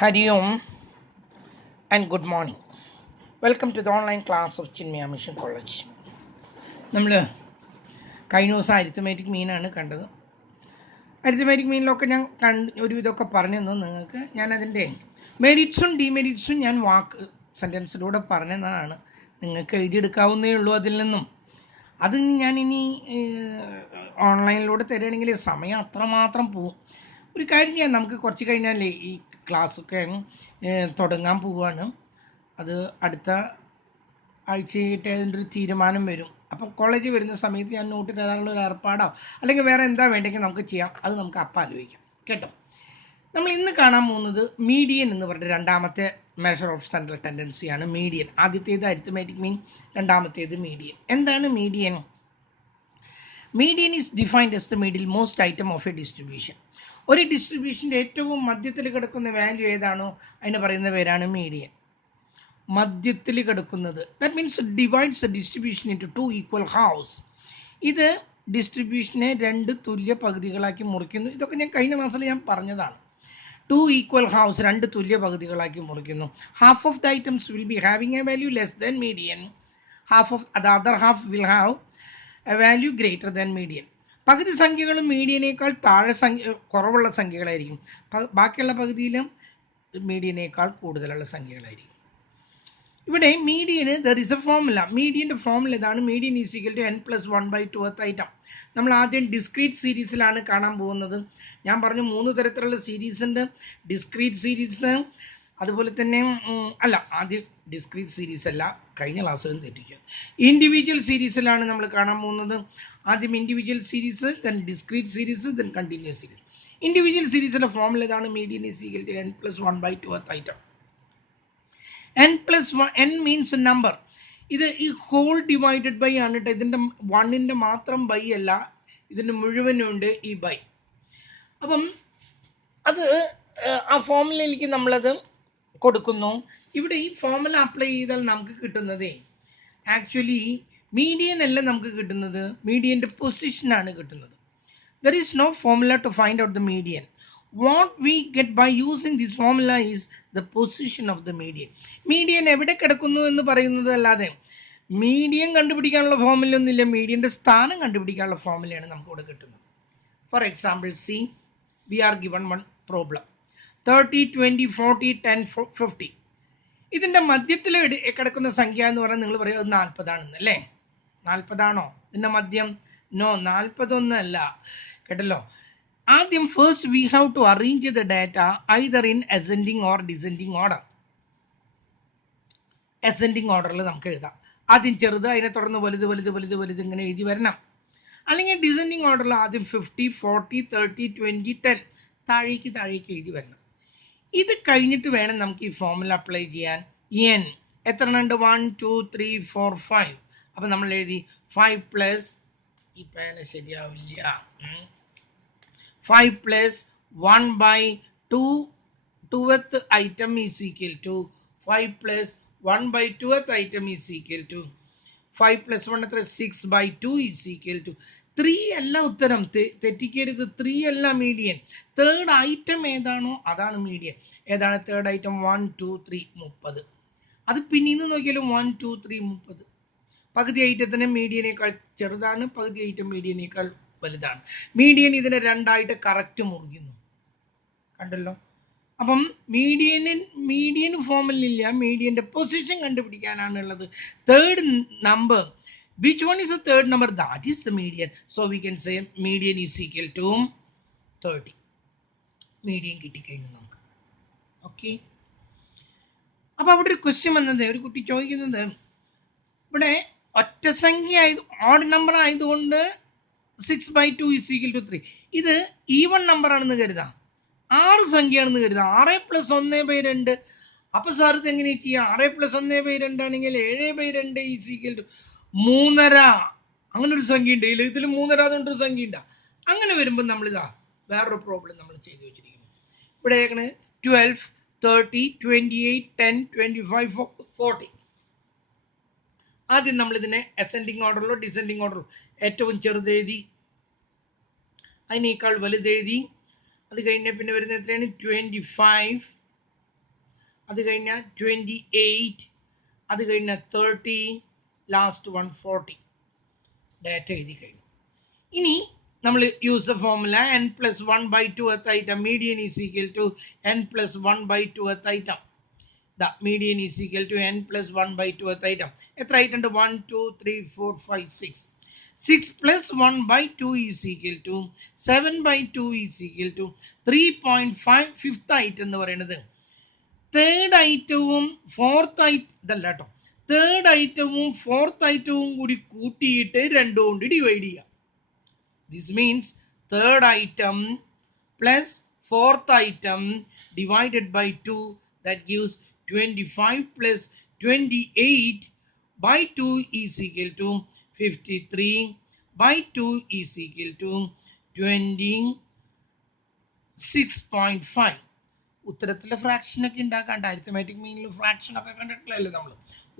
Hari Om and good morning. Welcome to the online class of Chinmaya Mission College. നമ്മൾ കഴിഞ്ഞ ദിവസം arithmetic മീനാണ് കണ്ടത്. അരിത്തമാറ്റിക് മീനിലൊക്കെ ഞാൻ ഒരുവിധമൊക്കെ പറഞ്ഞു തന്നു നിങ്ങൾക്ക്. ഞാനതിൻ്റെ മെറിറ്റ്സും ഡിമെറിറ്റ്സും ഞാൻ സെൻറ്റൻസിലൂടെ പറഞ്ഞതാണ്. നിങ്ങൾക്ക് എഴുതിയെടുക്കാവുന്നേ ഉള്ളൂ. അതിൽ നിന്നും അത് ഞാനിനി ഓൺലൈനിലൂടെ തരികയാണെങ്കിൽ സമയം അത്രമാത്രം പോവും. ഒരു കാര്യം ചെയ്യാം, നമുക്ക് കുറച്ച് കഴിഞ്ഞാലേ ഈ ക്ലാസ്സൊക്കെ തുടങ്ങാൻ പോവുകയാണ്. അത് അടുത്ത ആഴ്ചയായിട്ട് അതിൻ്റെ ഒരു തീരുമാനം വരും. അപ്പം കോളേജിൽ വരുന്ന സമയത്ത് ഞാൻ നോട്ട് തരാനുള്ള ഒരു ഏർപ്പാടോ അല്ലെങ്കിൽ വേറെ എന്താ വേണ്ടെങ്കിൽ നമുക്ക് ചെയ്യാം. അത് നമുക്ക് അപ്പം ആലോചിക്കാം കേട്ടോ. നമ്മൾ ഇന്ന് കാണാൻ പോകുന്നത് മീഡിയൻ എന്ന് പറഞ്ഞിട്ട് രണ്ടാമത്തെ മെഷർ ഓഫ് സെൻട്രൽ ടെൻഡൻസിയാണ് മീഡിയൻ. ആദ്യത്തേത് അരിത്തമാറ്റിക് മീൻ, രണ്ടാമത്തേത് മീഡിയൻ. എന്താണ് median? Median is defined S the middle most item of A distribution. ഒരു ഡിസ്ട്രിബ്യൂഷൻ്റെ ഏറ്റവും മധ്യത്തിൽ കിടക്കുന്ന വാല്യൂ ഏതാണോ അതിന് പറയുന്ന പേരാണ് മീഡിയൻ. മധ്യത്തിൽ കിടക്കുന്നത്, that means divides the distribution into two equal halves. ഇത് ഡിസ്ട്രിബ്യൂഷനെ രണ്ട് തുല്യ പകുതികളാക്കി മുറിക്കുന്നു. ഇതൊക്കെ ഞാൻ കഴിഞ്ഞ ക്ലാസ്സിൽ ഞാൻ പറഞ്ഞതാണ്. ടു ഈക്വൽ ഹാഫ്സ്, രണ്ട് തുല്യ പകുതികളാക്കി മുറിക്കുന്നു. Half of the items will be having A value less than median. Half of the other half will have A value greater than median. പകുതി സംഖ്യകളും മീഡിയനേക്കാൾ കുറവുള്ള സംഖ്യകളായിരിക്കും. ബാക്കിയുള്ള പകുതിയിലും മീഡിയനേക്കാൾ കൂടുതലുള്ള സംഖ്യകളായിരിക്കും. ഇവിടെ മീഡിയന് ദർ ഇസ് എ ഫോർമുല. മീഡിയൻ്റെ ഫോർമുല ഇതാണ്: median is equal to n+1/2th item. നമ്മൾ ആദ്യം ഡിസ്ക്രീറ്റ് സീരീസിലാണ് കാണാൻ പോകുന്നത്. ഞാൻ പറഞ്ഞു 3 തരത്തിലുള്ള സീരീസ് ഉണ്ട്. ഡിസ്ക്രീറ്റ് സീരീസ്, അതുപോലെ തന്നെ ആദ്യം ഡിസ്ക്രീറ്റ് സീരീസ് അല്ല, കഴിഞ്ഞ ക്ലാസ്സിലും തെറ്റിക്കുക. ഇൻഡിവിജ്വൽ സീരീസിലാണ് നമ്മൾ കാണാൻ പോകുന്നത്. ആദ്യം individual series, then discrete series, then continuous series. Individual സീരീസിലെ ഫോർമുല ഇതാണ്: median is equal to n+1/2th item. n means number. ഇത് ഈ ഹോൾ ഡിവൈഡഡ് ബൈ ആണ് കേട്ടോ. ഇതിൻ്റെ 1ൻ്റെ മാത്രം ബൈ അല്ല, ഇതിൻ്റെ മുഴുവനുണ്ട് ഈ ബൈ. അപ്പം അത് ആ ഫോർമുലയിലേക്ക് നമ്മളത് കൊടുക്കുന്നു. ഇവിടെ ഈ ഫോർമുല അപ്ലൈ ചെയ്താൽ നമുക്ക് കിട്ടുന്നത് ആക്ച്വലി മീഡിയൻ അല്ല നമുക്ക് കിട്ടുന്നത്, മീഡിയൻ്റെ പൊസിഷനാണ് കിട്ടുന്നത്. There is no formula to find out the median. What we get by using this formula is the position of the median. Median എവിടെ കിടക്കുന്നു എന്ന് പറയുന്നത് അല്ലാതെ മീഡിയൻ കണ്ടുപിടിക്കാനുള്ള ഫോർമുല ഒന്നുമില്ല. മീഡിയൻ്റെ സ്ഥാനം കണ്ടുപിടിക്കാനുള്ള ഫോർമുലയാണ് നമുക്ക് ഇവിടെ കിട്ടുന്നത്. For example, see we are given one problem: 30, 20, 40, 10, 50. ഇതിൻ്റെ മധ്യത്തിൽ കിടക്കുന്ന സംഖ്യ എന്ന് പറഞ്ഞാൽ നിങ്ങൾ പറയും അത് 40 ആണെന്ന് അല്ലേ. 40 ആണോ ഇതിൻ്റെ മധ്യം? നോ, 40 ഒന്നല്ല കേട്ടല്ലോ. ആദ്യം first we have to arrange the data either in ascending or descending order. Ascending ഓർഡറിൽ നമുക്ക് എഴുതാം. ആദ്യം ചെറുത്, അതിനെ തുടർന്ന് വലുത്, വലുത്, വലുത്, വലുത് ഇങ്ങനെ എഴുതി വരണം. അല്ലെങ്കിൽ ഡിസെൻഡിങ് ഓർഡറിൽ ആദ്യം 50, 40, 30, 20, 10 താഴേക്ക് താഴേക്ക് എഴുതി വരണം. ഇത് കഴിഞ്ഞിട്ട് വേണം നമുക്ക് ഈ ഫോർമുല അപ്ലൈ ചെയ്യാൻ. എൻ എത്ര ഉണ്ട്? 1, 2, 3, 4, 5. അപ്പം നമ്മൾ എഴുതി 5 പ്ലസ്, ഈ പേന ശരിയാവില്ല, 5 plus 1/2th item is equal to 5 plus 1/2th item is equal to 5 plus 1 എത്ര? 6/2 is equal to 3 അല്ല ഉത്തരം, തെറ്റിക്കരുത്. 3 അല്ല മീഡിയൻ. തേർഡ് ഐറ്റം ഏതാണോ അതാണ് മീഡിയൻ. ഏതാണ് തേർഡ് ഐറ്റം? 1, 2, 3, 30. അത് പിന്നീന്ന് നോക്കിയാലും 1, 2, 3, 30. പകുതി ഐറ്റത്തിന് മീഡിയനേക്കാൾ ചെറുതാണ്, പകുതി ഐറ്റം മീഡിയനേക്കാൾ വലുതാണ്. മീഡിയൻ ഇതിനെ രണ്ടായിട്ട് കറക്റ്റ് മുറിക്കുന്നു, കണ്ടല്ലോ. അപ്പം മീഡിയൻ ഫോമിലില്ല, മീഡിയൻ്റെ പൊസിഷൻ കണ്ടുപിടിക്കാനാണ് ഉള്ളത്. Third number, which one is the third number? That is the median. So we can say median is equal to 30. Median കിട്ടിക്കഴിഞ്ഞു നമുക്ക്. ഓക്കെ. അപ്പോൾ അവിടെ ഒരു ക്വസ്റ്റ്യൻ വന്നത്, ഒരു കുട്ടി ചോദിക്കുന്നത്, ഇവിടെ ഒറ്റ സംഖ്യ ഓഡ് നമ്പർ ആയതുകൊണ്ട് 6/2 is equal to 3. ഇത് ഈവൺ നമ്പർ ആണെന്ന് കരുതാം, 6 സംഖ്യയാണെന്ന് കരുതാം. 6+1/2. അപ്പൊ സാർ ഇത് എങ്ങനെ ചെയ്യാം? 6+1/2 ആണെങ്കിൽ 7/2 is equal to 3.5. അങ്ങനെ ഒരു സംഖ്യ ഉണ്ട്. ഇതിൽ 3.5 എന്നൊരു സംഖ്യ ഉണ്ട്. അങ്ങനെ വരുമ്പോൾ നമ്മളിതാ വേറൊരു പ്രോബ്ലം നമ്മൾ ചെയ്തു വെച്ചിരിക്കുന്നു. ഇവിടെ 12, 30, 28, 10, 25, 40. ആദ്യം നമ്മളിതിനെ അസെൻഡിങ് ഓർഡറിലോ ഡിസെൻഡിങ് ഓർഡറിലോ ഏറ്റവും ചെറുതെഴുതി, അതിനേക്കാൾ വലുതെഴുതി. അത് കഴിഞ്ഞ പിന്നെ വരുന്ന എത്രയാണ്? 25, അത് കഴിഞ്ഞാൽ 28, അത് കഴിഞ്ഞാൽ 30, ലാസ്റ്റ് 140 ഡാറ്റ എഴുതി കഴിഞ്ഞു. ഇനി നമ്മൾ use the formula n plus 1/2 എത്ത് item median is equal to n plus 1/2 എത്ത് item. Median is equal to n plus 1/2 എത്ത് ഐറ്റം. എത്ര ഐറ്റം ഉണ്ട്? 1 2 3 4 5 6. 6 plus 1/2 is equal to 7/2 is equal to 3.5. Fifth item എന്ന് പറയുന്നത് തേർഡ് ഐറ്റവും fourth ഇതല്ല കേട്ടോ, തേർഡ് ഐറ്റവും ഫോർത്ത് ഐറ്റവും കൂടി കൂട്ടിയിട്ട് രണ്ടും കൊണ്ട് ഡിവൈഡ് ചെയ്യാം. This means third item plus fourth item divided by 2, that gives 25 plus 28/2 is equal to 53/2 is equal to 26.5. ഉത്തരത്തിലെ fraction ഒക്കെ ഉണ്ടാക്കാൻ അരിത്തമാറ്റിക് മീനിൽ ഫ്രാക്ഷൻ ഒക്കെ കണ്ടിട്ടില്ലല്ലോ നമ്മൾ.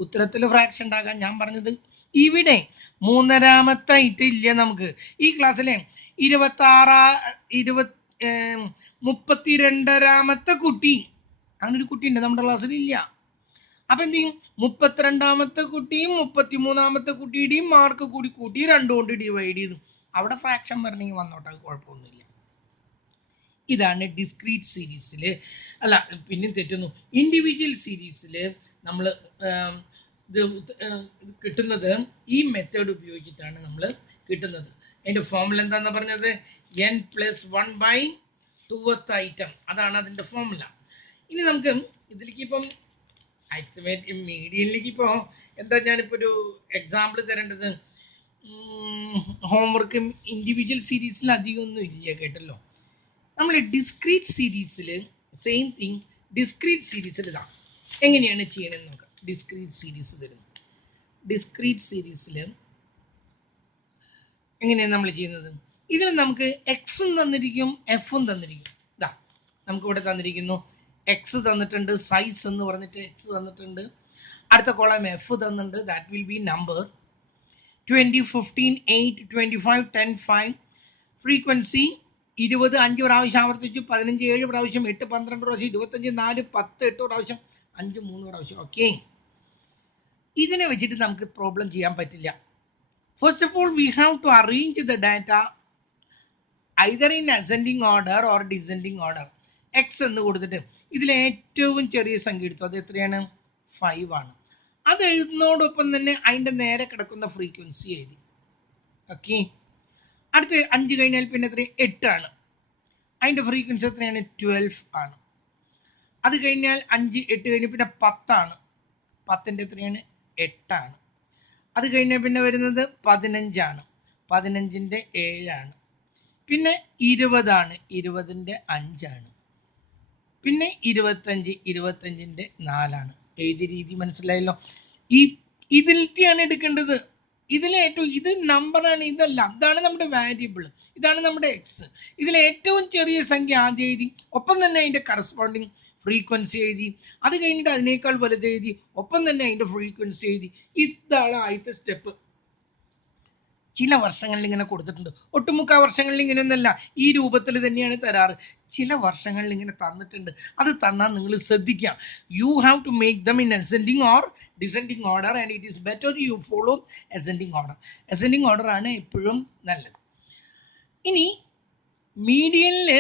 ഉത്തരത്തിൽ ഫ്രാക്ഷൻ ഉണ്ടാക്കാൻ ഞാൻ പറഞ്ഞത് ഇവിടെ 3ാമത്തെ ഐറ്റം ഇല്ല നമുക്ക് ഈ ക്ലാസ്സിലെ. 32ാമത്തെ കുട്ടി, അങ്ങനെ ഒരു കുട്ടി ഉണ്ട് നമ്മുടെ ക്ലാസ്സിൽ ഇല്ല. അപ്പൊ എന്ത് ചെയ്യും? 32ാമത്തെ കുട്ടിയും 33ാമത്തെ കുട്ടിയുടെയും മാർക്ക് കൂടി കൂട്ടി രണ്ടും കൊണ്ട് ഡിവൈഡ് ചെയ്തു. അവിടെ ഫ്രാക്ഷൻ പറഞ്ഞെങ്കിൽ വന്നോട്ടെ, കുഴപ്പമൊന്നുമില്ല. ഇതാണ് ഡിസ്ക്രീറ്റ് സീരീസിൽ, അല്ല പിന്നെ തെറ്റുന്നു, ഇൻഡിവിജ്വൽ സീരീസിൽ നമ്മൾ ഇത് കിട്ടുന്നത് ഈ മെത്തേഡ് ഉപയോഗിച്ചിട്ടാണ് നമ്മൾ കിട്ടുന്നത്. അതിൻ്റെ ഫോർമുല എന്താണെന്ന് പറഞ്ഞത്? n പ്ലസ് 1/2 ഐറ്റം, അതാണ് അതിൻ്റെ ഫോർമുല. ഇനി നമുക്ക് ഇതിലേക്ക് ഇപ്പം അരിത്തമാറ്റിക് മീഡിയനിലേക്ക് ഇപ്പോൾ എന്താ ഞാനിപ്പോൾ ഒരു എക്സാമ്പിൾ തരേണ്ടത്. ഹോംവർക്ക് ഇൻഡിവിജ്വൽ സീരീസിൽ അധികമൊന്നും ഇല്ല കേട്ടല്ലോ. നമ്മൾ ഡിസ്ക്രീറ്റ് സീരീസിൽ സെയിം തിങ്, ഡിസ്ക്രീറ്റ് സീരീസിൽ ഇതാണ് എങ്ങനെയാണ് ചെയ്യണമെന്ന് നോക്കാം. ഡിസ്ക്രീറ്റ് സീരീസ് തരുന്നു. ഡിസ്ക്രീറ്റ് സീരീസിൽ എങ്ങനെയാണ് നമ്മൾ ചെയ്യുന്നത്? ഇതിൽ നമുക്ക് എക്സും തന്നിരിക്കും എഫും തന്നിരിക്കും. ഇതാ നമുക്കിവിടെ തന്നിരിക്കുന്നു എക്സ് തന്നിട്ടുണ്ട്, സൈസ് എന്ന് പറഞ്ഞിട്ട് എക്സ് തന്നിട്ടുണ്ട്. അടുത്ത കോളം എഫ് തന്നിട്ടുണ്ട്, that will be number. 20 15 8 25 10 5. Frequency 20 5 പ്രാവശ്യം ആവർത്തിച്ചു, 15 7 പ്രാവശ്യം, 8 12 പ്രാവശ്യം, 25 4 10 8 പ്രാവശ്യം, 5 3 പ്രാവശ്യം. ഓക്കെ, ഇതിനെ വെച്ചിട്ട് നമുക്ക് പ്രോബ്ലം ചെയ്യാൻ പറ്റില്ല. First of all we have to arrange the data either in ascending order or descending order. X എന്ന് കൊടുത്തിട്ട് ഇതിലെ ഏറ്റവും ചെറിയ സംഖ്യ എടുത്തു, അത് എത്രയാണ്? 5 ആണ്. അത് എഴുതുന്നതോടൊപ്പം തന്നെ അതിൻ്റെ നേരെ കിടക്കുന്ന ഫ്രീക്വൻസി എഴുതി. ഓക്കെ, അടുത്ത് 5 കഴിഞ്ഞാൽ പിന്നെ എത്ര? 8 ആണ്. അതിൻ്റെ ഫ്രീക്വൻസി എത്രയാണ്? 12 ആണ്. അത് കഴിഞ്ഞാൽ 5 8 കഴിഞ്ഞ് പിന്നെ 10 ആണ്. 10ൻ്റെ എത്രയാണ്? 8 ആണ്. അത് കഴിഞ്ഞാൽ പിന്നെ വരുന്നത് 15 ആണ്. 15ൻ്റെ 7 ആണ്. പിന്നെ 20 ആണ്. 20ൻ്റെ 5 ആണ്. പിന്നെ 25 25ൻ്റെ 4 ആണ്. ഏത് രീതി മനസ്സിലായല്ലോ? ഇതിലത്തെയാണ് എടുക്കേണ്ടത്. ഇതിലേറ്റവും ഇത് നമ്പറാണ്, ഇതല്ല. ഇതാണ് നമ്മുടെ വാരിയബിൾ, ഇതാണ് നമ്മുടെ എക്സ്. ഇതിലെ ഏറ്റവും ചെറിയ സംഖ്യ ആദ്യം എഴുതി, ഒപ്പം തന്നെ അതിൻ്റെ കറസ്പോണ്ടിങ് ഫ്രീക്വൻസി എഴുതി. അത് കഴിഞ്ഞിട്ട് അതിനേക്കാൾ വലുത് എഴുതി, ഒപ്പം തന്നെ അതിൻ്റെ ഫ്രീക്വൻസി എഴുതി. ഇതാണ് ആദ്യത്തെ സ്റ്റെപ്പ്. ചില വർഷങ്ങളിൽ ഇങ്ങനെ കൊടുത്തിട്ടുണ്ട്, ഒട്ടുമുക്ക വർഷങ്ങളിൽ ഇങ്ങനെയൊന്നല്ല, ഈ രൂപത്തിൽ തന്നെയാണ് തരാറ്. ചില വർഷങ്ങളിൽ ഇങ്ങനെ തന്നിട്ടുണ്ട്, അത് തന്നാൽ നിങ്ങൾ ശ്രദ്ധിക്കുക. You have to make them in ascending or descending order and it is better you follow ascending order. Ascending order ആണ് എപ്പോഴും നല്ലത്. ഇനി മീഡിയനിൽ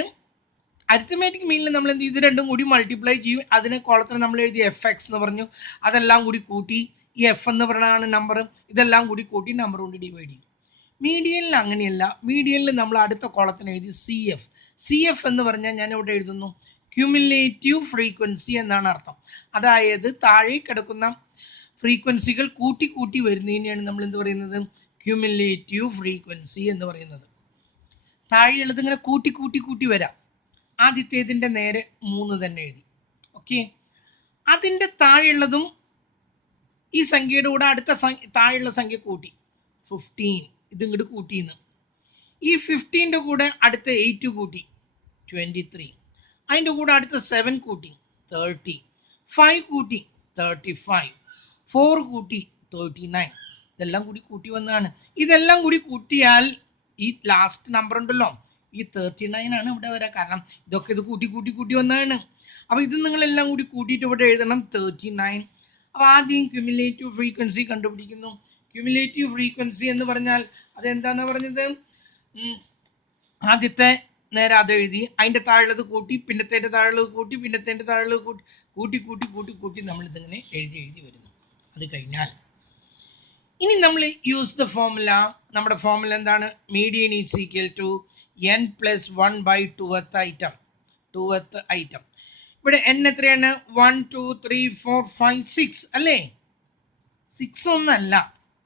അരിത്തമാറ്റിക് മീനിൽ നമ്മൾ എന്ത് ചെയ്യും? ഇത് രണ്ടും കൂടി മൾട്ടിപ്ലൈ ചെയ്യും. അതിനെ കോളത്തിന് നമ്മൾ എഴുതി എഫ് എക്സ് എന്ന് പറഞ്ഞു. അതെല്ലാം കൂടി കൂട്ടി ഈ എഫ് എന്ന് പറയുന്നതാണ് നമ്പർ, ഇതെല്ലാം കൂടി കൂട്ടി നമ്പർ കൊണ്ട് ഡിവൈഡ് ചെയ്യും. മീഡിയനിൽ അങ്ങനെയല്ല. മീഡിയനിൽ നമ്മൾ അടുത്ത കോളത്തിന് എഴുതി സി എഫ്. സി എഫ് എന്ന് പറഞ്ഞാൽ ഞാൻ ഇവിടെ എഴുതുന്നു ക്യുമുലേറ്റീവ് ഫ്രീക്വൻസി എന്നാണ് അർത്ഥം. അതായത് താഴെ കിടക്കുന്ന ഫ്രീക്വൻസികൾ കൂട്ടി കൂട്ടി വരുന്നതിനെയാണ് നമ്മൾ എന്ത് പറയുന്നത്? ക്യുമുലേറ്റീവ് ഫ്രീക്വൻസി എന്ന് പറയുന്നത്. താഴെയുള്ളത് ഇങ്ങനെ കൂട്ടി കൂട്ടി കൂട്ടി വരാം. ആദ്യത്തേതിൻ്റെ നേരെ 3 തന്നെ എഴുതി. ഓക്കെ, അതിൻ്റെ താഴെയുള്ളതും ഈ സംഖ്യയുടെ കൂടെ അടുത്ത താഴെയുള്ള സംഖ്യ കൂട്ടി 15, ഇത് ഇങ്ങോട്ട് കൂട്ടിന്ന്. ഈ 15ൻ്റെ കൂടെ അടുത്ത 8 കൂട്ടി 23, അതിൻ്റെ കൂടെ അടുത്ത 7 കൂട്ടി 30, 5 കൂട്ടി 35, 4 കൂട്ടി 39. ഇതെല്ലാം കൂടി കൂട്ടി വന്നതാണ്. ഇതെല്ലാം കൂടി കൂട്ടിയാൽ ഈ ലാസ്റ്റ് നമ്പർ ഉണ്ടല്ലോ, ഈ 39 ആണ് ഇവിടെ വരാം, കാരണം ഇതൊക്കെ ഇത് കൂട്ടി കൂട്ടി കൂട്ടി വന്നതാണ്. അപ്പോൾ ഇത് നിങ്ങളെല്ലാം കൂടി കൂട്ടിയിട്ട് ഇവിടെ എഴുതണം 39. അപ്പോൾ ആദ്യം ക്യുമുലേറ്റീവ് ഫ്രീക്വൻസി കണ്ടുപിടിക്കുന്നു. ക്യുമുലേറ്റീവ് ഫ്രീക്വൻസി എന്ന് പറഞ്ഞാൽ അതെന്താന്ന് പറഞ്ഞത്, ആദ്യത്തെ നേരെ അത് എഴുതി, അതിൻ്റെ താഴെയുള്ളത് കൂട്ടി, പിന്നത്തേൻ്റെ താഴെയുള്ളത് കൂട്ടി, പിന്നത്തേൻ്റെ താഴെയുള്ളത് കൂട്ടി കൂട്ടി കൂട്ടി കൂട്ടി കൂട്ടി നമ്മളിതിങ്ങനെ എഴുതി വരുന്നു. അത് കഴിഞ്ഞാൽ ഇനി നമ്മൾ യൂസ് ദ ഫോർമുല. നമ്മുടെ ഫോർമുല എന്താണ്? Median is equal to n + 1/2th item. 2th item ഇവിടെ n എത്രയാണ്? 1 2 3 4 5 6 അല്ലേ? 6 ഒന്നല്ല,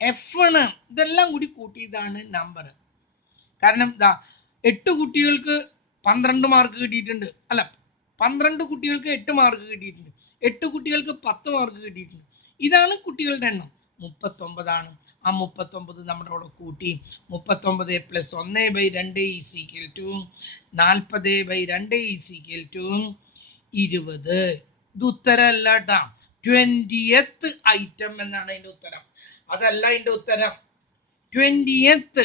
എഫ് ആണ്. ഇതെല്ലാം കൂടി കൂട്ടിയതാണ് നമ്പർ. കാരണം ഇതാ 8 കുട്ടികൾക്ക് 12 മാർക്ക് കിട്ടിയിട്ടുണ്ട്, അല്ല 12 കുട്ടികൾക്ക് 8 മാർക്ക് കിട്ടിയിട്ടുണ്ട്, 8 കുട്ടികൾക്ക് 10 മാർക്ക് കിട്ടിയിട്ടുണ്ട്. ഇതാണ് കുട്ടികളുടെ എണ്ണം. 39 ആണ്. ആ 39 നമ്മുടെ അവിടെ കൂട്ടി. 39 + 1/2 is equal to 40/2 is equal to 20. ഇത് ഉത്തരമല്ല കേട്ടാ, 20th ഐറ്റം എന്നാണ് അതിൻ്റെ ഉത്തരം. അതല്ല അതിൻ്റെ ഉത്തരം. 20th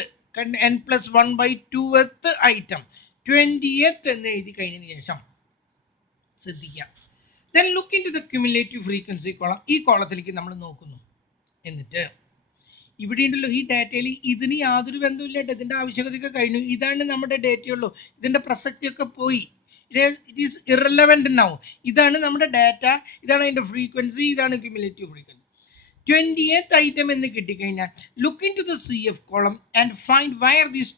n + 1/2th item 20th എന്ന് എഴുതി കഴിഞ്ഞതിന് ശേഷം ശ്രദ്ധിക്കാം. Then look into the cumulative frequency column. ഈ കോളത്തിലേക്ക് നമ്മൾ നോക്കുന്നു. എന്നിട്ട് ഇവിടെ ഉണ്ടല്ലോ ഈ ഡാറ്റയിൽ ഇതിന് യാതൊരു ബന്ധമില്ല. ഇതിൻ്റെ ആവശ്യകതയൊക്കെ കഴിഞ്ഞു. ഇതാണ് നമ്മുടെ ഡാറ്റയുള്ളൂ. ഇതിൻ്റെ പ്രസക്തിയൊക്കെ പോയി. It is irrelevant now. ഇതാണ് നമ്മുടെ ഡാറ്റ, ഇതാണ് അതിൻ്റെ ഫ്രീക്വൻസി, ഇതാണ് ക്യുമുലേറ്റീവ് ഫ്രീക്വൻസി. 20th ഐറ്റം എന്ന് കിട്ടിക്കഴിഞ്ഞാൽ look into the CF column and find where this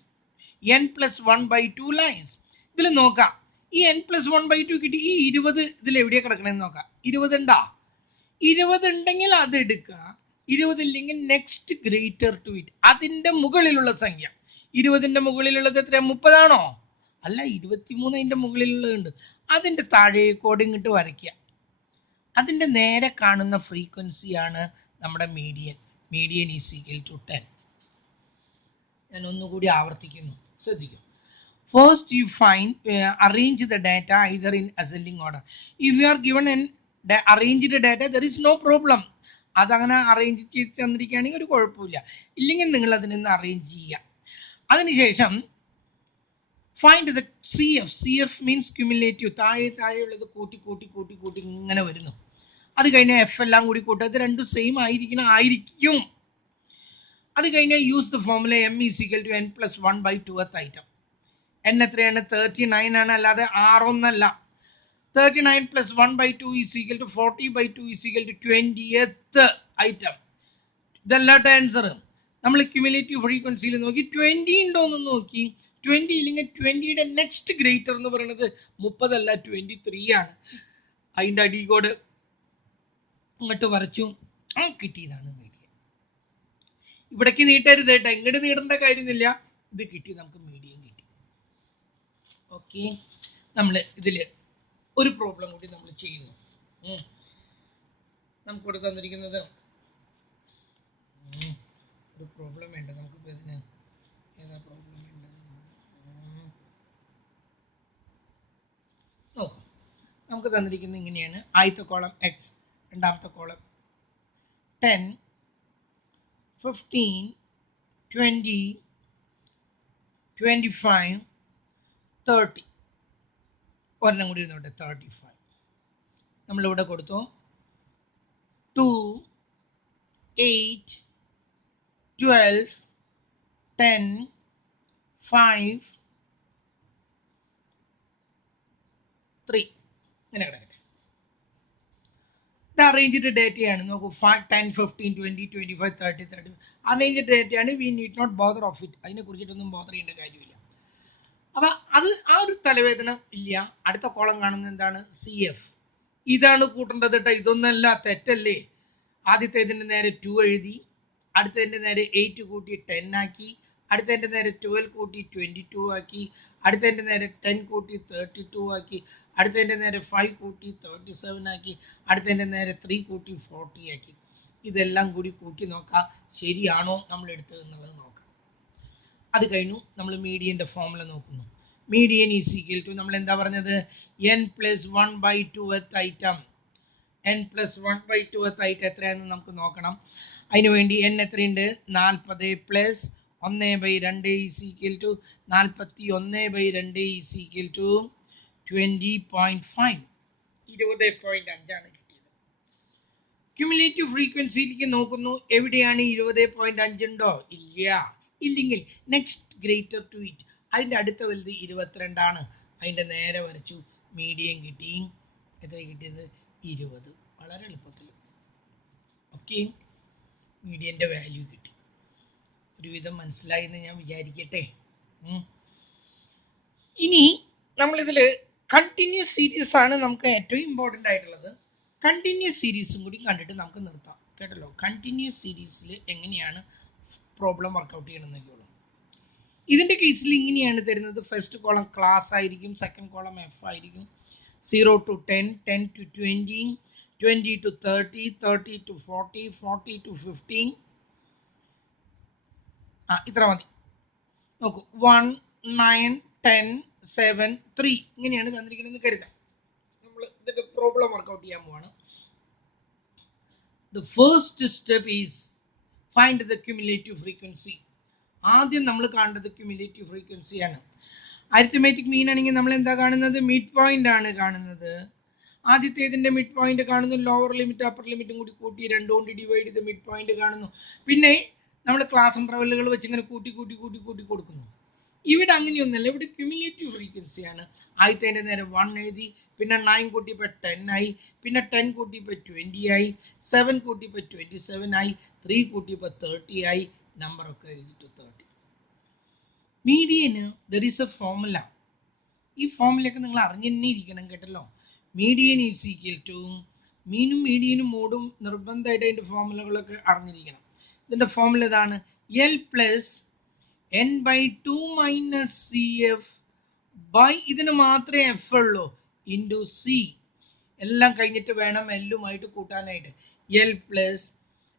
n + 1/2 lies. ഇതിൽ നോക്കാം, ഈ n + 1/2 കിട്ടി. ഈ 20 ഇതിൽ എവിടെയാണ് കിടക്കണമെന്ന് നോക്കാം. 20 ഉണ്ടോ? 20 ഉണ്ടെങ്കിൽ അത് എടുക്കുക. 20 ഇല്ലെങ്കിൽ നെക്സ്റ്റ് ഗ്രേറ്റർ ടു ഇറ്റ്, അതിൻ്റെ മുകളിലുള്ള സംഖ്യ. 20ൻ്റെ മുകളിലുള്ളത് എത്രയാണ്? 30 ആണോ? അല്ല, 23 അതിൻ്റെ മുകളിലുള്ളതുണ്ട്. അതിൻ്റെ താഴേക്കോട് ഇങ്ങോട്ട് വരയ്ക്കുക. അതിൻ്റെ നേരെ കാണുന്ന ഫ്രീക്വൻസിയാണ് നമ്മുടെ median. Median is equal to 10. ഞാൻ ഒന്നുകൂടി ആവർത്തിക്കുന്നു, ശ്രദ്ധിക്കും. First you find arrange the data either in ascending order. If you are given an arranged data there is no problem. അതങ്ങനെ അറേഞ്ച് ചെയ്ത് തന്നിരിക്കുകയാണെങ്കിൽ ഒരു കുഴപ്പമില്ല. ഇല്ലെങ്കിൽ നിങ്ങൾ അതിൽ നിന്ന് അറേഞ്ച് ചെയ്യുക. അതിനുശേഷം find the CF means cumulative. താഴെയുള്ളത് കൂട്ടി കൂട്ടി കൂട്ടി കൂട്ടി ഇങ്ങനെ വരുന്നു. അത് കഴിഞ്ഞാൽ എഫ് എല്ലാം കൂടി കൂട്ടുക. ഇത് രണ്ടും സെയിം ആയിരിക്കും. അത് കഴിഞ്ഞാൽ use the formula m is equal to n + 1/2th item. n എത്രയാണ്? 39 ആണ്, അല്ലാതെ 6 ഒന്നല്ല. 39 + 1/2 is equal to 40/2 is equal to 20th item. ഇതല്ലാത്ത ആൻസർ. നമ്മൾ ക്യുമുലേറ്റീവ് ഫ്രീക്വൻസിയിൽ നോക്കി 20 ഉണ്ടോ എന്ന് നോക്കി. 20 ഇല്ലെങ്കിൽ 20യുടെ നെക്സ്റ്റ് ഗ്രേറ്റർ എന്ന് പറയുന്നത് 30 അല്ല, 23 ആണ്. അതിൻ്റെ അടികോട് ഇങ്ങോട്ട് വരച്ചു. കിട്ടിയതാണ് മീഡിയൻ. ഇവിടേക്ക് നീട്ടരുത് കേട്ടോ, ഇങ്ങോട്ട് നീടേണ്ട കാര്യമൊന്നുമില്ല. ഇത് കിട്ടി, നമുക്ക് മീഡിയൻ കിട്ടി. ഓക്കെ, നമ്മൾ ഇതിൽ ഒരു പ്രോബ്ലം കൂടി നമ്മൾ ചെയ്യുന്നു. നമുക്കിവിടെ തന്നിരിക്കുന്നത് ഒരു പ്രോബ്ലം വേണ്ട. നമുക്കിപ്പോൾ ഇതിന് ഏതാ പ്രോബ്ലം വേണ്ടത് നോക്കാം. നമുക്ക് തന്നിരിക്കുന്നത് ഇങ്ങനെയാണ്. ആദ്യത്തെ കോളം x, രണ്ടാമത്തെ കോളം 10 15 20 25 30. ഒരെണ്ണം കൂടി ഇരുന്നോട്ടെ, 35. നമ്മളിവിടെ കൊടുത്തു 2 8 12 10 5 3 ഇങ്ങനെ കിടക്കട്ടെ. ഇത് അറേഞ്ച്ഡ് ഡേറ്റയാണ്. നോക്കൂ, 10 15 20 25 30 30 അറേഞ്ച്ഡ് ഡേറ്റയാണ്. We need not bother of it. അതിനെ കുറിച്ചിട്ടൊന്നും ബോദർ ചെയ്യേണ്ട കാര്യമില്ല. അപ്പം അത് ആ ഒരു തലവേദന ഇല്ല. അടുത്ത കോളം കാണുന്നത് എന്താണ്? CF. ഇതാണ് കൂട്ടേണ്ടത് കേട്ടോ, ഇതൊന്നല്ല, തെറ്റല്ലേ. ആദ്യത്തേതിൻ്റെ നേരെ 2 എഴുതി, അടുത്തതിൻ്റെ നേരെ 8 കൂട്ടി 10 ആക്കി, അടുത്തതിൻ്റെ നേരെ 12 കൂട്ടി 22 ആക്കി, അടുത്തതിൻ്റെ നേരെ 10 കൂട്ടി 32 ആക്കി, അടുത്തതിൻ്റെ നേരെ 5 കൂട്ടി 37 ആക്കി, അടുത്തതിൻ്റെ നേരെ 3 കൂട്ടി 40 ആക്കി. ഇതെല്ലാം കൂടി കൂട്ടി നോക്കാം ശരിയാണോ നമ്മൾ എടുത്തത് എന്നുള്ളത് നോക്കാം. അത് കഴിഞ്ഞു നമ്മൾ മീഡിയൻ്റെ ഫോർമുല നോക്കുന്നു. മീഡിയൻ ഈസ് ഈക്വൽ ടു നമ്മൾ എന്താ പറഞ്ഞത്? n + 1/2th item. n + 1/2th item എത്രയാണെന്ന് നമുക്ക് നോക്കണം. അതിന് വേണ്ടി n എത്രയുണ്ട്? 40 + 1/2 is equal to 41/2 is equal to 20.5. 20.5 കിട്ടിയത്. ക്യുമുലേറ്റീവ് ഫ്രീക്വൻസിയിലേക്ക് നോക്കുന്നു. എവിടെയാണ് 20.5 ഉണ്ടോ? ഇല്ല. ഇല്ലെങ്കിൽ നെക്സ്റ്റ് ഗ്രേറ്റർ ടു ഇറ്റ്, അതിൻ്റെ അടുത്ത വലുത് 22 അതിൻ്റെ നേരെ വരച്ചു. മീഡിയം കിട്ടി. എത്ര കിട്ടിയത്? 20. വളരെ എളുപ്പത്തിൽ. ഓക്കെ, മീഡിയൻ്റെ വാല്യൂ കിട്ടി. ഒരുവിധം മനസ്സിലായി എന്ന് ഞാൻ വിചാരിക്കട്ടെ. ഇനി നമ്മളിതിൽ കണ്ടിന്യൂസ് സീരീസ് ആണ് നമുക്ക് ഏറ്റവും ഇമ്പോർട്ടൻ്റ് ആയിട്ടുള്ളത്. കണ്ടിന്യൂസ് സീരീസും കൂടി കണ്ടിട്ട് നമുക്ക് നിർത്താം. കേട്ടല്ലോ, കണ്ടിന്യൂസ് സീരീസിൽ എങ്ങനെയാണ് പ്രോബ്ലം വർക്കൗട്ട് ചെയ്യണമെന്നൊക്കെയുള്ളൂ. ഇതിൻ്റെ കേസിൽ ഇങ്ങനെയാണ് തരുന്നത്. ഫസ്റ്റ് കോളം ക്ലാസ് ആയിരിക്കും, സെക്കൻഡ് കോളം എഫ് ആയിരിക്കും. 0 to 10, 10 to 20, 20 to 30, 30 to 40, 40 to 15. ഇത്ര മതി. നോക്കൂ, 1, 9, 10, 7, 3 ഇങ്ങനെയാണ് തന്നിരിക്കണമെന്ന് കരുതാം. നമ്മൾ ഇതിൻ്റെ പ്രോബ്ലം വർക്കൗട്ട് ചെയ്യാൻ പോവാണ്. The first step is find the cumulative frequency. ആദ്യം നമ്മൾ കാണേണ്ടത് ക്യുമുലേറ്റീവ് ഫ്രീക്വൻസിയാണ്. അരിത്മെറ്റിക് മീൻ ആണെങ്കിൽ നമ്മൾ എന്താ കാണുന്നത്? മിഡ് പോയിന്റ് ആണ് കാണുന്നത്. ആദ്യത്തേതിൻ്റെ മിഡ് പോയിന്റ് കാണുന്നു. ലോവർ ലിമിറ്റ് അപ്പർ ലിമിറ്റും കൂടി കൂട്ടി 2 കൊണ്ട് ഡിവൈഡ് ചെയ്ത് മിഡ് പോയിന്റ് കാണുന്നു. പിന്നെ നമ്മൾ ക്ലാസ് ഇൻ്റർവെല്ലുകൾ വെച്ച് ഇങ്ങനെ കൂട്ടി കൂട്ടി കൂട്ടി കൂട്ടി കൊടുക്കുന്നു. ഇവിടെ അങ്ങനെയൊന്നുമല്ല. ഇവിടെ ക്യുമുലേറ്റീവ് ഫ്രീക്വൻസിയാണ്. ആദ്യത്തേൻ്റെ നേരെ 1 എഴുതി, പിന്നെ 9 കൂട്ടിയപ്പോൾ 10 ആയി, പിന്നെ 10 കൂട്ടിയപ്പോൾ 20 ആയി, 7 കൂട്ടിയപ്പോൾ 27 ആയി, 3 കൂട്ടിയപ്പോൾ 30 ആയി. നമ്പറൊക്കെ എഴുതിയിട്ട് 30. Median there is A formula. ഈ ഫോർമുലയൊക്കെ നിങ്ങൾ അറിഞ്ഞു തന്നെ ഇരിക്കണം, കേട്ടല്ലോ. മീഡിയൻ ഈസ് ഈക്വൽ ടു, മീനും മീഡിയനും മോഡും നിർബന്ധമായിട്ട് അതിൻ്റെ ഫോർമുലകളൊക്കെ അറിഞ്ഞിരിക്കണം. ഇതിൻ്റെ ഫോർമുല ഇതാണ്: L plus n/2 minus C F by, ഇതിന് മാത്രമേ എഫ് ഉള്ളൂ, ഇൻറ്റു സി. എല്ലാം കഴിഞ്ഞിട്ട് വേണം എല്ലുമായിട്ട് കൂട്ടാനായിട്ട്. L plus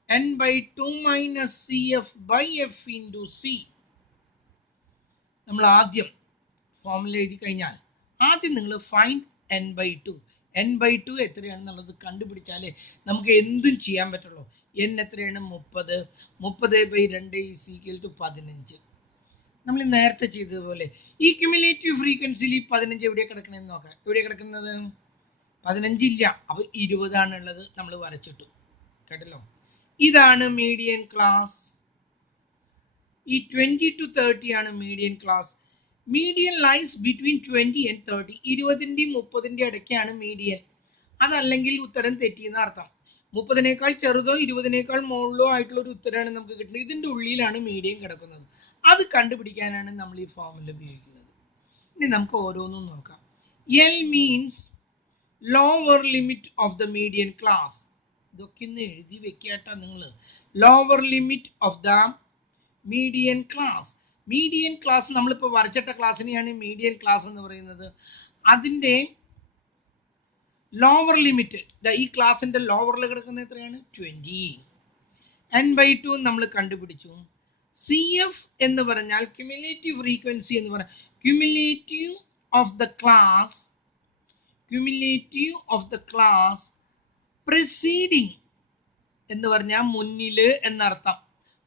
n/2 minus C F by F into C. നമ്മൾ ആദ്യം ഫോർമുല എഴുതി കഴിഞ്ഞാൽ ആദ്യം നിങ്ങൾ ഫൈൻഡ് n/2. n/2 എത്രയാണെന്നുള്ളത് കണ്ടുപിടിച്ചാലേ നമുക്ക് എന്തും ചെയ്യാൻ പറ്റുള്ളൂ. n എത്രയാണ്? 30. 30/2 ഈസ് ഈക്വൽ ടു 15. നമ്മൾ നേരത്തെ ചെയ്തതുപോലെ ഈ ക്യുമുലേറ്റീവ് ഫ്രീക്വൻസിയിൽ ഈ 15 എവിടെ കിടക്കണമെന്ന് നോക്കാം. എവിടെ കിടക്കുന്നത്? 15 ഇല്ല, അപ്പോൾ 20 ആണുള്ളത്. നമ്മൾ വരച്ചിട്ടു, കേട്ടല്ലോ. ഇതാണ് മീഡിയൻ ക്ലാസ്. ഈ 20 to 30 ആണ് median class. Median lies between 20 and 30. 20ൻ്റെയും 30ൻ്റെയും ഇടയ്ക്കാണ് മീഡിയൻ. അതല്ലെങ്കിൽ ഉത്തരം തെറ്റിയെന്ന് അർത്ഥം. 30നേക്കാൾ ചെറുതോ 20നേക്കാൾ മുകളിലോ ആയിട്ടുള്ള ഒരു ഉത്തരമാണ് നമുക്ക് കിട്ടുന്നത്. ഇതിൻ്റെ ഉള്ളിലാണ് മീഡിയൻ കിടക്കുന്നത്. അത് കണ്ടുപിടിക്കാനാണ് നമ്മൾ ഈ ഫോർമുല ഉപയോഗിക്കുന്നത്. ഇനി നമുക്ക് ഓരോന്നും നോക്കാം. L means lower limit of the median class. ഇതൊക്കെ ഒന്ന് എഴുതി വെക്കാട്ടാ നിങ്ങൾ. Lower limit of the median class. Median class നമ്മളിപ്പോൾ വരച്ചിട്ട ക്ലാസ്സിനെയാണ് മീഡിയൻ ക്ലാസ് എന്ന് പറയുന്നത്. അതിൻ്റെ ലോവർ ലിമിറ്റ്, ഈ ക്ലാസിൻ്റെ ലോവറിൽ കിടക്കുന്നത് എത്രയാണ്? 20. n/2 നമ്മൾ കണ്ടുപിടിച്ചു. സി എഫ് എന്ന് പറഞ്ഞാൽ ക്യുമുലേറ്റീവ് ഫ്രീക്വൻസി എന്ന് പറഞ്ഞാൽ cumulative of the class, cumulative of the class preceding എന്ന് പറഞ്ഞാൽ മുന്നിൽ എന്നർത്ഥം.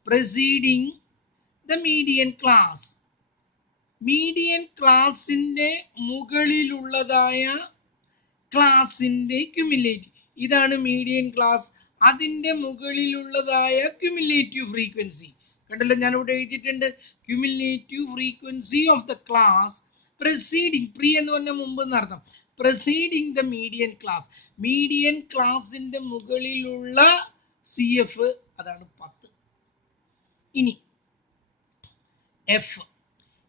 Preceding the median class. Median ക്ലാസിൻ്റെ മുകളിലുള്ളതായ ക്ലാസിൻ്റെ ക്യുമുലേറ്റീവ്, ഇതാണ് മീഡിയൻ ക്ലാസ്. അതിൻ്റെ മുകളിലുള്ളതായ ക്യുമുലേറ്റീവ് ഫ്രീക്വൻസി കണ്ടല്ലോ, ഞാനിവിടെ എഴുതിയിട്ടുണ്ട്. Cumulative frequency of the class preceding, pre എന്ന് പറഞ്ഞാൽ മുമ്പ് എന്നർത്ഥം. Preceding the median class, median ക്ലാസിൻ്റെ മുകളിലുള്ള സി എഫ്, അതാണ് 10. ഇനി F.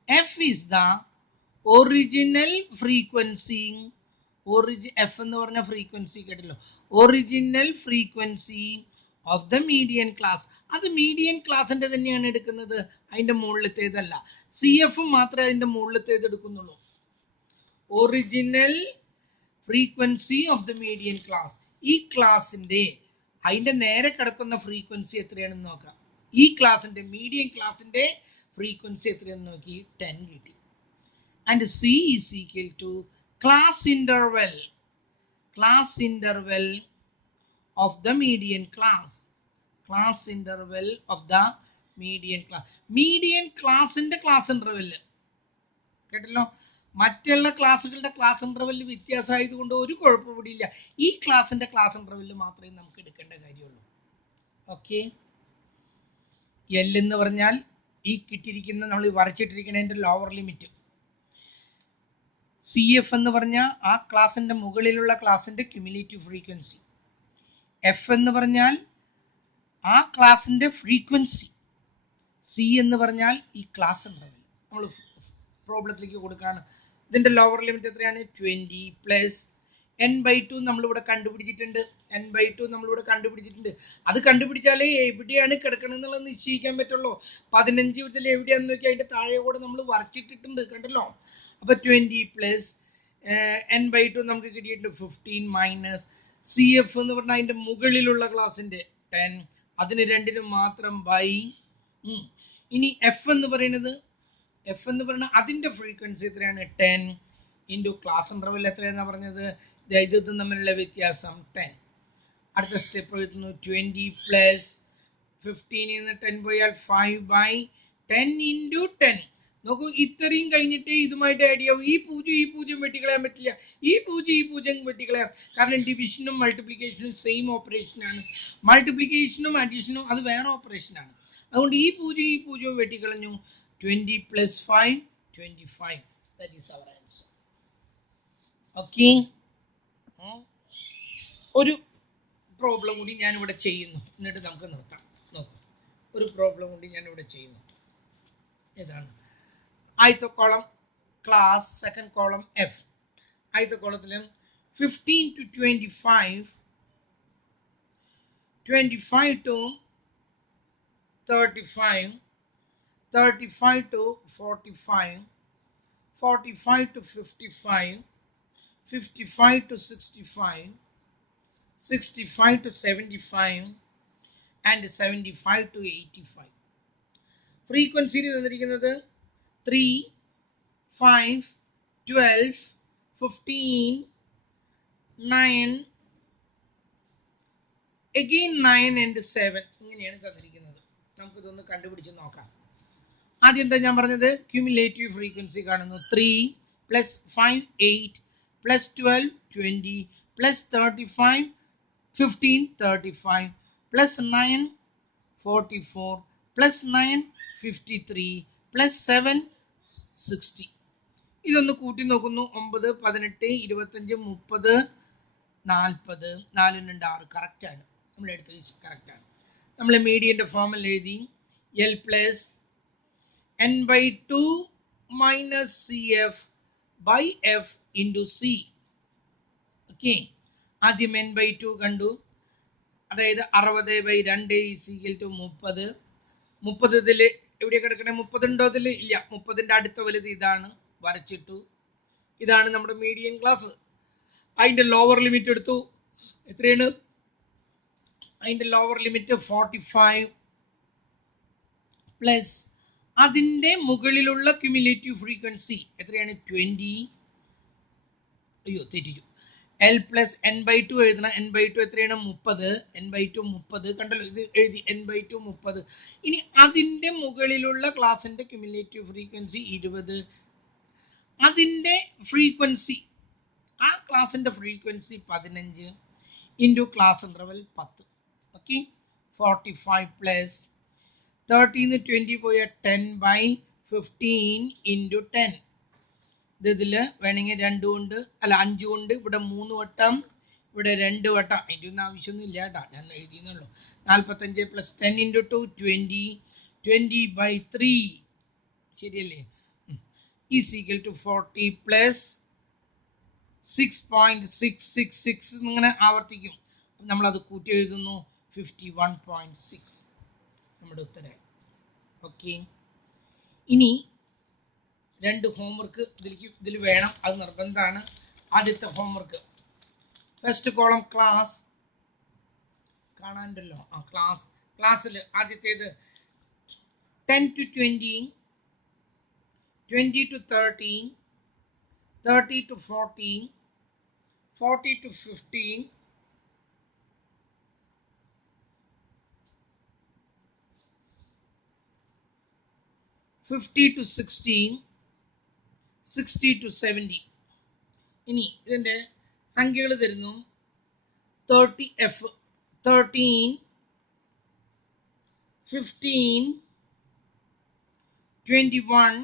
F is the original frequency. F എന്ന് പറഞ്ഞ ഫ്രീക്വൻസി കേട്ടല്ലോ. Original frequency of the median class. അത് മീഡിയൻ ക്ലാസിൻ്റെ തന്നെയാണ് എടുക്കുന്നത്, അതിൻ്റെ മുകളിലത്തേതല്ല. സി എഫ് മാത്രമേ അതിൻ്റെ മുകളിലത്തേത് എടുക്കുന്നുള്ളൂ. Original frequency of the median class. ഈ ക്ലാസിൻ്റെ അതിൻ്റെ നേരെ കിടക്കുന്ന ഫ്രീക്വൻസി എത്രയാണെന്ന് നോക്കാം. ഈ ക്ലാസിൻ്റെ മീഡിയൻ ക്ലാസിൻ്റെ ഫ്രീക്വൻസി എത്രയാണെന്ന് നോക്കി 10 കിട്ടി. And C is equal to class interval of the median class. Class interval of the median ക്ലാസിന്റെ ക്ലാസ് ഇന്റർവെല് കേട്ടല്ലോ. മറ്റുള്ള ക്ലാസ്സുകളുടെ ക്ലാസ് ഇന്റർവെല് വ്യത്യാസമായതുകൊണ്ട് ഒരു കുഴപ്പമില്ല. ഈ ക്ലാസിന്റെ ക്ലാസ് ഇന്റർവെല് മാത്രമേ നമുക്ക് എടുക്കേണ്ട കാര്യമുള്ളൂ. ഓക്കെ. എൽ എന്ന് പറഞ്ഞാൽ ഈ കിട്ടിയിരിക്കുന്ന നമ്മൾ വരച്ചിട്ടിരിക്കുന്നതിന്റെ ലോവർ ലിമിറ്റ്. സി എഫ് എന്ന് പറഞ്ഞാൽ ആ ക്ലാസിന്റെ മുകളിലുള്ള ക്ലാസിന്റെ ക്യുമുലേറ്റീവ് ഫ്രീക്വൻസി. എഫ് എന്ന് പറഞ്ഞാൽ ആ ക്ലാസിന്റെ ഫ്രീക്വൻസി. സി എന്ന് പറഞ്ഞാൽ ഈ ക്ലാസ് ഇന്റർവെൽ. നമ്മൾ പ്രോബ്ലത്തിലേക്ക് കൊടുക്കുകയാണ്. ഇതിന്റെ ലോവർ ലിമിറ്റ് എത്രയാണ്? 20 പ്ലസ് n/2 നമ്മളിവിടെ കണ്ടുപിടിച്ചിട്ടുണ്ട്. n/2 നമ്മളിവിടെ കണ്ടുപിടിച്ചിട്ടുണ്ട്. അത് കണ്ടുപിടിച്ചാലേ എവിടെയാണ് കിടക്കണം എന്നുള്ളത് നിശ്ചയിക്കാൻ പറ്റുള്ളൂ. 15 ഇതിൽ എവിടെയാണെന്ന് നോക്കി അതിന്റെ താഴെ കൂടെ നമ്മൾ വരച്ചിട്ടിട്ടുണ്ട്, കണ്ടല്ലോ. അപ്പൊ 20 പ്ലസ് n/2 നമുക്ക് കിട്ടിയിട്ടുണ്ട് 15 മൈനസ് സി എഫ് എന്ന് പറഞ്ഞാൽ അതിന്റെ മുകളിലുള്ള ക്ലാസിന്റെ 10, അതിന് രണ്ടിനും മാത്രം ബൈ. ഇനി എഫ് എന്ന് പറയുന്നത് അതിന്റെ ഫ്രീക്വൻസി എത്രയാണ്? 10 ഇൻറ്റു ക്ലാസ് ഇന്റർവെൽ എത്രയാണെന്നാണ് പറഞ്ഞത്? ഇത് തമ്മിലുള്ള വ്യത്യാസം 10. അടുത്ത സ്റ്റെപ്പ് എഴുതുന്നു. 20 പ്ലസ് 15 10 പോയാൽ 5/10 ഇൻറ്റു 10. നോക്കൂ, ഇത്രയും കഴിഞ്ഞിട്ട് ഇതുമായിട്ട് ആഡ് ചെയ്യാവും. ഈ പൂജ്യം വെട്ടിക്കളയാൻ പറ്റില്ല. ഈ പൂജ്യം വെട്ടിക്കളയാം. കാരണം ഡിവിഷനും മൾട്ടിപ്ലിക്കേഷനും സെയിം ഓപ്പറേഷൻ ആണ്. മൾട്ടിപ്ലിക്കേഷനും അഡീഷനും അത് വേറെ ഓപ്പറേഷൻ ആണ്. അതുകൊണ്ട് ഈ പൂജ്യവും വെട്ടിക്കളഞ്ഞു. 20 plus 5 25. That is our answer. Okay. ഒരു പ്രോബ്ലം കൂടി ഞാനിവിടെ ചെയ്യുന്നു, എന്നിട്ട് നമുക്ക് നിർത്താം. നോക്കൂ, ഒരു പ്രോബ്ലം കൂടി ഞാനിവിടെ ചെയ്യുന്നു. ഏതാണ്? ആദ്യത്തെ column class, second column F. ആദ്യത്തെ കോളത്തിൽ 15 to 25, 25 to 35, 35 to 45, 45 to 55, 55 to 65, 65 to 75, and 75 to 85. ഫ്രീക്വൻസിയിൽ തന്നിരിക്കുന്നത് 3, 5, 12, 15, 9, again 9 and 7 ഇങ്ങനെയാണ് തന്നിരിക്കുന്നത്. നമുക്കിതൊന്ന് കണ്ടുപിടിച്ച് നോക്കാം. ആദ്യം എന്താ ഞാൻ പറഞ്ഞത്? ക്യുമുലേറ്റീവ് ഫ്രീക്വൻസി കാണുന്നു. 3 plus 5 8 plus 12 20 plus 35 15 35 plus 9 44 plus 9 53 plus 7 60. ഇതൊന്ന് കൂട്ടി നോക്കുന്നു. 9 18 25 30 40 4 2 6. കറക്റ്റാണ്. നമ്മൾ എടുത്തത് കറക്റ്റാണ്. നമ്മൾ മീഡിയൻ്റെ ഫോമിൽ എഴുതി. L plus n/2 minus C F by F into C. Okay. ആദ്യം n/2 കണ്ടു. അതായത് 60/2 = 30. 30 ഇതിൽ എവിടെ കിടക്കണേ? 30 ഉണ്ടോ ഇതിൽ? ഇല്ല. 30ന്റെ അടുത്ത വലുത് ഇതാണ്, വരച്ചിട്ടു. ഇതാണ് നമ്മുടെ മീഡിയൻ ക്ലാസ്. അതിന്റെ ലോവർ ലിമിറ്റ് എടുത്തു. എത്രയാണ് അതിന്റെ ലോവർ ലിമിറ്റ്? 45 പ്ലസ് അതിന്റെ മുകളിലുള്ള ക്യുമുലേറ്റീവ് ഫ്രീക്വൻസി എത്രയാണ്? 20. അയ്യോ, തെറ്റിച്ചു. എൽ പ്ലസ് n/2 എഴുതണം. n/2 എത്രയാണ്? 30. n/2 30. കണ്ടല്ലോ, ഇത് എഴുതി. n/2 30. ഇനി അതിന്റെ മുകളിലുള്ള ക്ലാസിന്റെ ക്യുമുലേറ്റീവ് ഫ്രീക്വൻസി 20. അതിന്റെ ഫ്രീക്വൻസി, ആ ക്ലാസിന്റെ frequency 15 into class interval 10. Okay. 45 plus 30 20 പോയ 10/15 ഇൻറ്റു 10. ഇതിൽ വേണമെങ്കിൽ 2 കൊണ്ട് അല്ല 5 കൊണ്ട് ഇവിടെ 3 വട്ടം, ഇവിടെ 2 വട്ടം. അതിൻ്റെ ഒന്നും ആവശ്യമൊന്നും ഇല്ല കേട്ടോ, ഞാൻ എഴുതിയെന്നുള്ളൂ. 45 പ്ലസ് 10 ഇൻറ്റു 2 20, 20/3. ശരിയല്ലേ? = 40 പ്ലസ് 6.666 ഇങ്ങനെ ആവർത്തിക്കും. നമ്മളത് കൂട്ടി എഴുതുന്നു. 51.6 നമ്മുടെ ഉത്തരം. ഓക്കെ. ഇനി 2 ഹോംവർക്ക് ഇതിൽ വേണം, അത് നിർബന്ധമാണ്. ആദ്യത്തെ ഹോംവർക്ക്, ഫസ്റ്റ് കോളം ക്ലാസ് കാണാനുണ്ടല്ലോ. ക്ലാസ്സിൽ ആദ്യത്തേത് 10 to 20, 20 to 30, 30 to 40, 40 to 50, 50 50 to 60, 60 to 70. ഇനി ഇതിൻ്റെ സംഖ്യകൾ തരുന്നു. 30F, 13, 15, 21,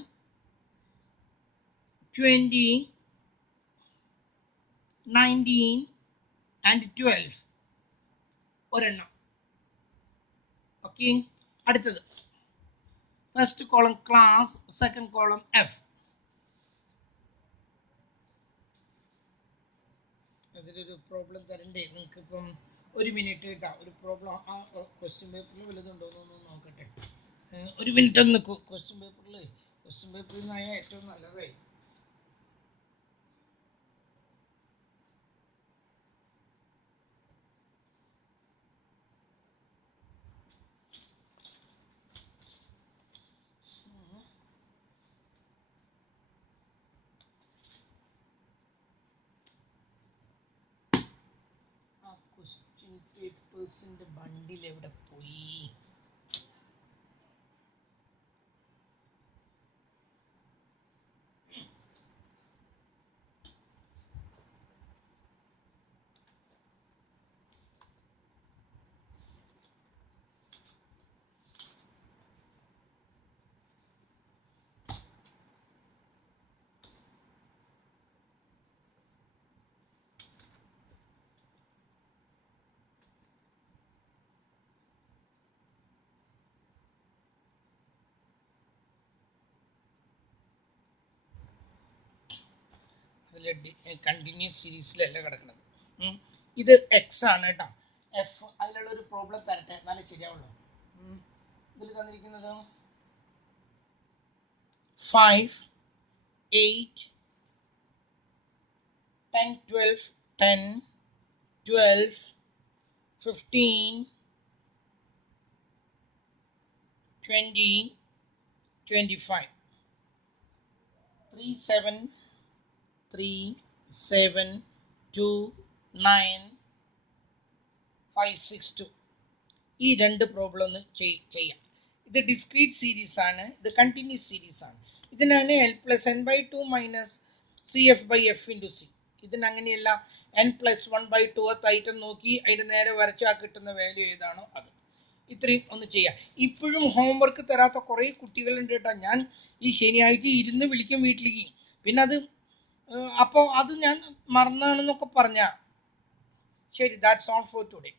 20, 19 and 12. ഒരെണ്ണം. ഓക്കെ, അടുത്തത് first column class, second column F. അതിലൊരു പ്രോബ്ലം തരണ്ടേ നിങ്ങൾക്ക്? ഇപ്പം ഒരു മിനിറ്റ് കേട്ടോ, ഒരു പ്രോബ്ലം ആ ക്വസ്റ്റ്യൻ പേപ്പറിൽ വലുതുണ്ടോ എന്നൊന്ന് നോക്കട്ടെ. ഒരു മിനിറ്റ് ഒന്ന് നിൽക്കൂ. ക്വസ്റ്റ്യൻ പേപ്പറിൽ നിന്നായാൽ ഏറ്റവും നല്ലതായി. ആ ക്വസ്റ്റ്യൻ പേപ്പേഴ്സിൻ്റെ ബണ്ടിൽ എവിടെ പോയി? കണ്ടിന്യൂസ് സീരീസിലല്ല കിടക്കുന്നത്. ഇത് എക്സ് ആണ് കേട്ടോ. എഫ് അതിലുള്ള ഒരു പ്രോബ്ലം തരട്ടെ, എന്നാലേ ശരിയാവുള്ളൂ. ഇതിൽ തന്നിരിക്കുന്നത് 5, 8, 10, 12, 10, 12, 15, 20, 25. 3, 7, 3, 7, 2, 9, 5, 6, 2. ഈ രണ്ട് പ്രോബ്ലം ഒന്ന് ചെയ്യാം. ഇത് ഡിസ്ക്രീറ്റ് സീരീസ് ആണ്, ഇത് കണ്ടിന്യൂസ് സീരീസ് ആണ്. ഇതിനാണ് L+n/2 മൈനസ് CF/F × C. ഇതിന് അങ്ങനെയല്ല, n+1/2 ഐറ്റം നോക്കി അതിൻ്റെ നേരെ വരച്ചാൽ കിട്ടുന്ന വാല്യൂ ഏതാണോ അത്. ഇത്രയും ഒന്ന് ചെയ്യാം. ഇപ്പോഴും ഹോംവർക്ക് തരാത്ത കുറേ കുട്ടികളുണ്ട് കേട്ടോ. ഞാൻ ഈ ശനിയാഴ്ച ഇരുന്ന് വിളിക്കും വീട്ടിലേക്ക്. പിന്നെ അത് അപ്പോൾ അത് ഞാൻ മറന്നാണെന്നൊക്കെ പറഞ്ഞാൽ ശരി. That's all for today.